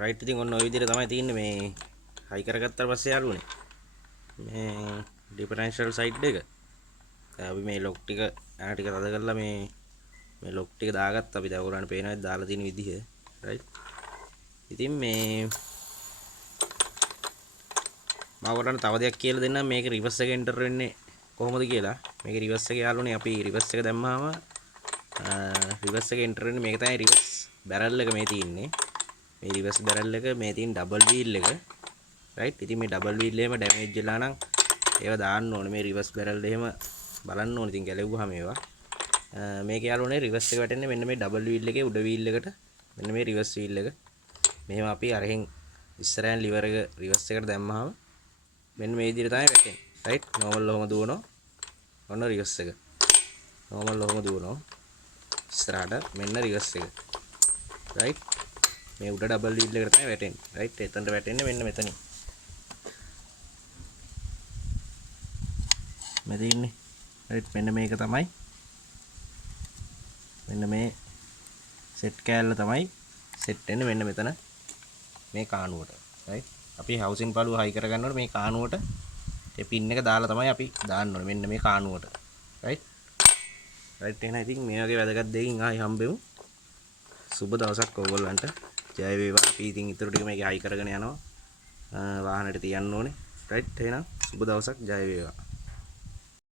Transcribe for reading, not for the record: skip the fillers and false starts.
Right ඉතින් ඔන්න ඔය විදිහට තමයි තියෙන්නේ මේ හයි කරගත්තාට පස්සේ යාළුවනේ මේ ඩිෆරෙන්ෂල් සයිඩ් එක. දැන් අපි මේ ලොක් ටික ටික තද කරලා මේ ලොක් ටික දාගත්තා. අපි දැන් ඔයගොල්ලන්ට පේනවා දාලා තියෙන විදිහ. රයිට්. ඉතින් මේ මම ඔයගොල්ලන්ට තව දෙයක් කියලා දෙන්නම් මේක රිවර්ස් එක එන්ටර් වෙන්නේ කොහොමද කියලා. මේක රිවර්ස් එක යාළුවනේ අපි රිවර්ස් එක දැම්මාම රිවර්ස් එක එන්ටර් වෙන්නේ මේක තමයි රිවර්ස් බැරල් එක මේ තියෙන්නේ. මේ රිවර්ස් බැරල් එක මේ තියෙන ඩබල් වීල් එක. රයිට්. ඉතින් මේ ඩබල් වීල් එකේම ඩැමේජ් වෙලා නම් ඒවා දාන්න ඕනේ. මේ රිවර්ස් බැරල් එහෙම බලන්න ඕනේ. ඉතින් ගැලෙව්වහම ඒවා මේක යාළුවනේ රිවර්ස් එක වැටෙන්නේ මෙන්න මේ ඩබල් වීල් එකේ උඩ වීල් එකට මෙන්න මේ රිවර්ස් වීල් එක. මෙහෙම අපි අරහෙන් ඉස්සරහින් ලිවර් එක රිවර්ස් එකට දැම්මහම මෙන්න මේ විදිහට තමයි වැටෙන්නේ. රයිට්. නෝමල් ඔහම දුවනවා. ඔන්න රිවර්ස් එක. නෝමල් ඔහම දුවනවා. ඉස්සරහට මෙන්න රිවර්ස් එක. රයිට්. මේ උඩ ඩබල් වීල් එකට තමයි වැටෙන්නේ. රයිට්. එතනට වැටෙන්නේ මෙන්න මෙතනින්. මෙතන ඉන්නේ. රයිට්. මෙන්න මේක තමයි. මෙන්න මේ සෙට් කෑල්ල තමයි සෙට් වෙන්නේ මෙන්න මෙතන මේ කානුවට. රයිට්. අපි හවුසින් පළුව හයි කරගන්නකොට මේ කානුවට ඒ පින් එක දාලා තමයි අපි දාන්න ඕනේ මෙන්න මේ කානුවට. රයිට්. රයිට්. එහෙනම් ඉතින් මේ වගේ වැදගත් දෙයකින් ආයි හම්බෙමු. සුබ දවසක් ඔයගොල්ලන්ට. ජය වේවා. අපි ඉතින් ඊටු ටික මේක හයි කරගෙන යනවා. වාහනේට තියන්න ඕනේ. රයිට්. එහෙනම් සුබ දවසක්. ජය වේවා.